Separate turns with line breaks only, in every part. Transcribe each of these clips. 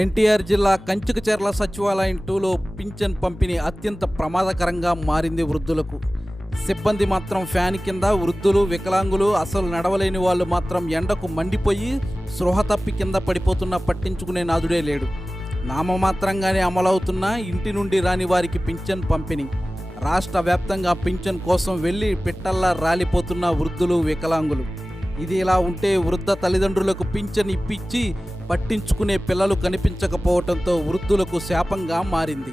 ఎన్టీఆర్ జిల్లా కంచుకచెర్ల సచివాలయం టూలో పింఛన్ పంపిణీ అత్యంత ప్రమాదకరంగా మారింది వృద్ధులకు. సిబ్బంది మాత్రం ఫ్యాన్ కింద వృద్ధులు వికలాంగులు అసలు నడవలేని వాళ్ళు మాత్రం ఎండకు మండిపోయి స్పృహ తప్పి కింద పడిపోతున్నా పట్టించుకునే నాదుడే లేడు. నామమాత్రంగానే అమలవుతున్న ఇంటి నుండి రాని వారికి పింఛన్ పంపిణీ. రాష్ట్ర వ్యాప్తంగా పింఛన్ కోసం వెళ్ళి పిట్టల్లా రాలిపోతున్న వృద్ధులు వికలాంగులు. ఇది ఇలా ఉంటే వృద్ధ తల్లిదండ్రులకు పింఛను ఇప్పించి పట్టించుకునే పిల్లలు కనిపించకపోవడంతో వృద్ధులకు శాపంగా మారింది.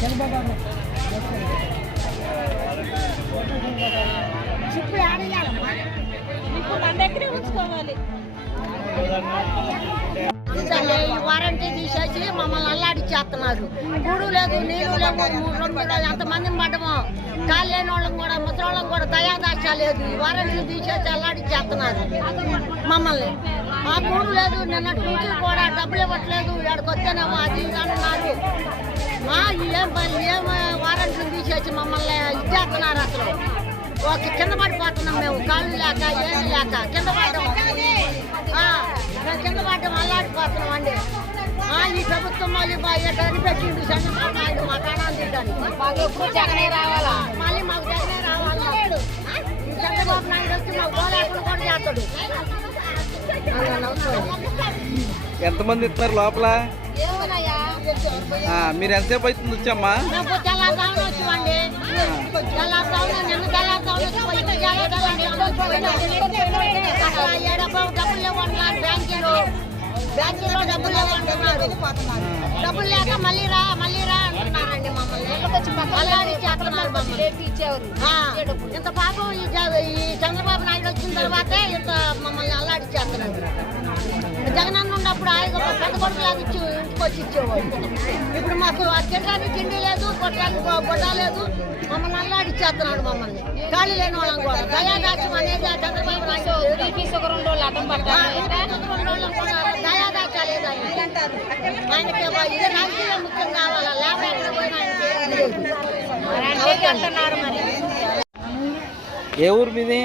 చనిపోతాను
ఇప్పుడు ఆడేయాలమ్మా ఇప్పుడు మన దగ్గరే ఉంచుకోవాలి. వారంటీ తీసేసి మమ్మల్ని అల్లాడిచ్చేస్తున్నారు. గుడు లేదు నీళ్ళు లేవు రెండు రోజులు ఎంతమందిని పడ్డమో. కాళ్ళు లేని వాళ్ళని కూడా ముసలోళ్ళని కూడా దయాదాక్ష లేదు. వారంటీ తీసేసి అల్లాడిచ్చేస్తున్నారు. మమ్మల్ని. ఆ కూడు లేదు నిన్నటి నుంచి కూడా డబ్బులు ఇవ్వట్లేదు ఇక్కడికి వస్తేనేమో అది అంటున్నారు మా ఏం పని ఏం వారంటీ తీసేసి మమ్మల్ని ఇచ్చేస్తున్నారు అసలు. ఒక కింద పడిపోతున్నాం మేము కాళ్ళు లేక ఏమి లేక. కింద పడ్డాము ఆ, మేము కింద పడ్డాం అల్లాడిపోతున్నాం అండి. ఆ, ఈ ప్రభుత్వం మళ్ళీ బాగా పెట్టిండు చంద్రబాబు నాయుడు మా ప్రాణాలు రావాలా? మళ్ళీ మాకు జగనే
ఎంతమంది ఇస్తున్నారు లోపల? మీరు ఎంతసేపు అవుతుంది వచ్చమ్మా?
డబ్బులు బ్యాంకులో డబ్బులు లేవంటున్నారు డబ్బులు లేక మళ్ళీ రా మళ్ళీ రా అంటున్నారండి మమ్మల్ని. అల్లాడి ఆ, ఇంత పాపం ఈ చంద్రబాబు నాయుడు వచ్చిన తర్వాతే ఇంత మమ్మల్ని అల్లాడి చేస్తున్నారు. జగనన్న ఉన్నప్పుడు ఆయన పెద్ద కొడుకులాగా ఇచ్చి ఇంటికి వచ్చి ఇచ్చేవాడు. ఇప్పుడు మాకు తినడానికి తిండి లేదు కొట్టడానికి గుడ్డ లేదు. మమ్మల్ని అల్లాడిచ్చేస్తున్నాడు మమ్మల్ని. ఖాళీ లేని వాళ్ళం కూడా. దయాదాక్ష్యం అనేది చంద్రబాబు నాయుడు దయాదాక్ష లేదు ఆయన. ఆయనకి ఇది రాజకీయం ముఖ్యం కావాలా? లేకపోతే ఎక్కడ పోయినా ఆయనకి ఏం
ఊరు మీది?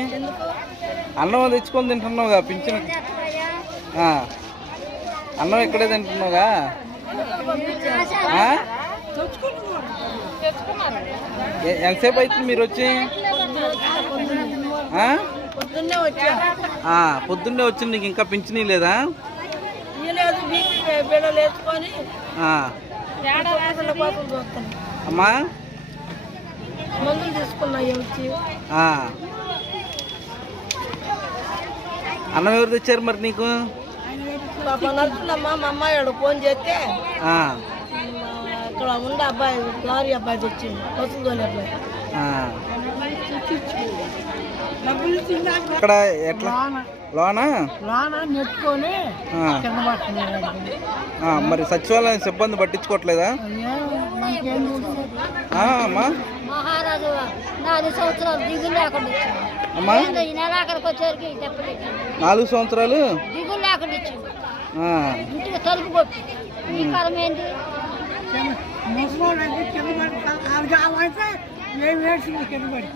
అన్నం తెచ్చుకొని తింటున్నావుగా పింఛన్? ఆ. అన్నం ఇక్కడే తింటున్నావుగా? ఎంతసేపు అవుతుంది మీరు వచ్చి?
పొద్దున్నే వచ్చా.
నీకు ఇంకా పింఛనీ లేదా? అమ్మా?
తీసుకున్నా.
అన్నం ఎవరు తెచ్చారు మరి నీకు?
పాప నడుచులమ్మా మా అమ్మాయి ఫోన్ చేస్తే
ఆ.
ఇక్కడ ఉండే అబ్బాయి లారీ అబ్బాయి తెచ్చిండు బస్సులు తోలే అబ్బాయి
ఇక్కడ ఎట్లా? లోనా.
లానా? నెట్టుకొని
మరి సచివాలయం సిబ్బంది పట్టించుకోవట్లేదా?
మనకేం తెలుసు.
ఆ, అమ్మా.
మహారాజు నాలుగు సంవత్సరాలు దిగులు లేకుండా
అమ్మా.
ఈ నెల అక్కడికి వచ్చేసరికి
నాలుగు సంవత్సరాలు?
దిగులు లేకుండా ఇచ్చింది ఇంటికి తలుపు కొట్టి. ఈ కాలం ఏంటి
ముసలి కింద పడి అంటే ఏం వేసింది కింద పడి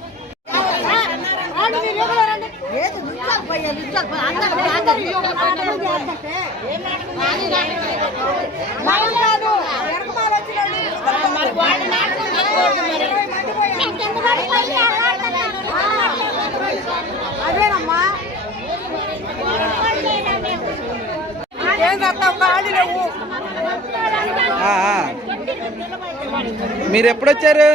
అదేనమ్మా
ఏం చేస్తావు? ఖాళీ లేవు.
మీరు ఎప్పుడు వచ్చారు?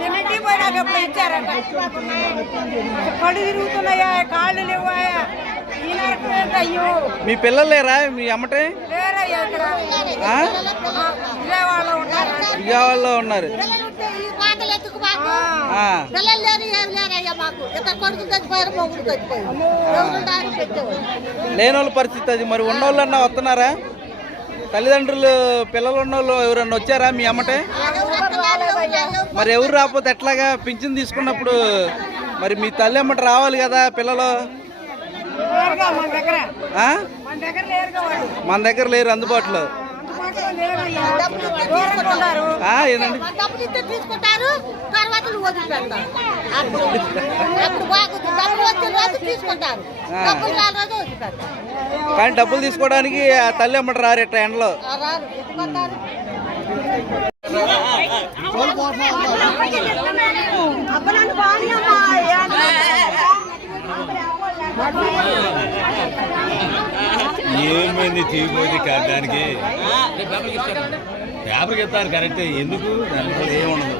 నిన్నటి పోయినాక ఎప్పుడు ఇచ్చారట కళ్ళు తిరుగుతున్నాయా కాళ్ళు లేవాయా
మీ పిల్లలు లేరా మీ అమ్మటే
విజయవాడలో
ఉన్నారు
పిల్లలు లేరు లేరయ్యా మాకు ఇద్దరు కొడుకులు చచ్చిపోయారు మొగుడు చచ్చిపోయారు
లేని వాళ్ళ పరిస్థితి అది. మరి ఉన్నోళ్ళన్నా వస్తున్నారా? తల్లిదండ్రులు పిల్లలు ఉన్నోళ్ళు ఎవరన్నా వచ్చారా మీ అమ్మటే? మరి ఎవరు రాకపోతే ఎట్లాగా? పింఛన్ తీసుకున్నప్పుడు మరి మీ తల్లి అమ్మట రావాలి కదా పిల్లలు?
వాళ్ళు.
మన దగ్గర లేరు అందుబాటులో. ఏందండి
డబ్బులు ఇస్తే తీసుకుంటారు తర్వాత వదిలిపెడతారు అప్పుడు అప్పుడు బాగుంది డబ్బులు రోజు తీసుకుంటారు డబ్బులు రాని రోజు వదిలిపెడతారు
కానీ డబ్బులు తీసుకోవడానికి ఆ తల్లి అమ్మట రారేట ఎండలో.
రారు ఎత్తుకుంటారు
అబ్బనండి బాగున్నామ్మా
ఏమైంది తీయబోది దానికి పేపర్కి ఇస్తారు కరెక్ట్ ఎందుకు? దాంట్లో ఏముండదు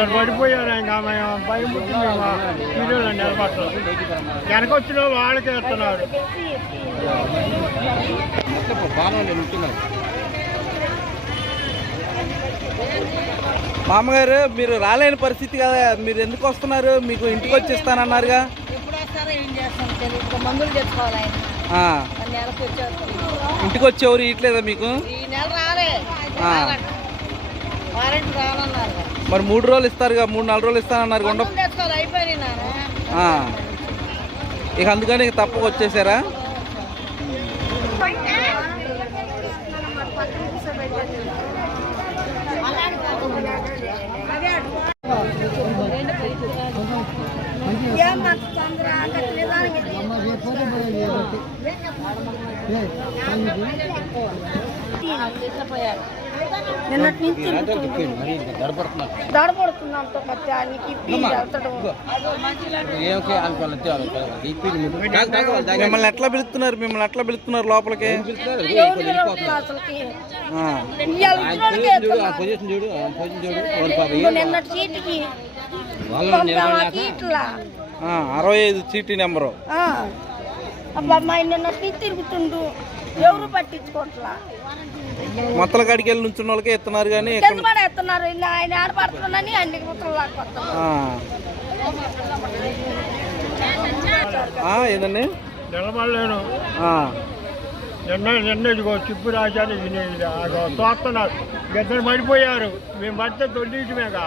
ఇక్కడ పడిపోయారు ఇంకా మేము భయం పుట్టింది వీడియోలో నిలబట్టలు వెనక వచ్చిన వాళ్ళకి వేస్తున్నారు
మామగారు మీరు రాలేని పరిస్థితి కదా. మీరు ఎందుకు వస్తున్నారు? మీకు ఇంటికి వచ్చి ఇస్తానన్నారుగా.
ఎప్పుడు వస్తారో ఏం చేస్తాం తెలియదు. ఇంకా మందులు తెచ్చుకోవాలి ఆయన.
ఆ,
ఆ నెలకు వచ్చేస్తారు
ఇంటికి వచ్చి ఎవరు ఇట్లేదా మీకు?
ఈ నెల రాలే.
ఆ.
వారంటీ రానన్నారు.
మరి మూడు రోజులు ఇస్తారుగా మూడు నాలుగు రోజులు ఇస్తానన్నారు ఆ. ఇక అందుకని ఇక తప్పక వచ్చేసారా?
నిన్నటి నుంచి
మిమ్మల్ని ఎట్లా పిలుస్తున్నారు? మిమ్మల్ని ఎట్లా పిలుస్తున్నారు లోపలికి?
నిన్నటి సీటుకి
అరవై ఐదు చీటీ నెంబరు.
అబ్బా నిన్నటి తిరుగుతుండు. ఎవరు పట్టించుకోవట్లా
మొత్తల కాడికి వెళ్ళి నుంచున్న వాళ్ళకే ఇస్తున్నారు కానీ
కింద ఇన్ని ఆయన ఆడపడుతున్నాని అన్ని ముక్కలు లాక్కొస్తున్నారు
ఆ. ఆ, ఏందండి?
నిలబడలేను
ఆ.
నిన్న నిన్న ఇదిగో చిప్పు రాశారు ఇది తోస్తున్నారు ఇద్దరు పడిపోయారు మేము పడితే తొలియటమేగా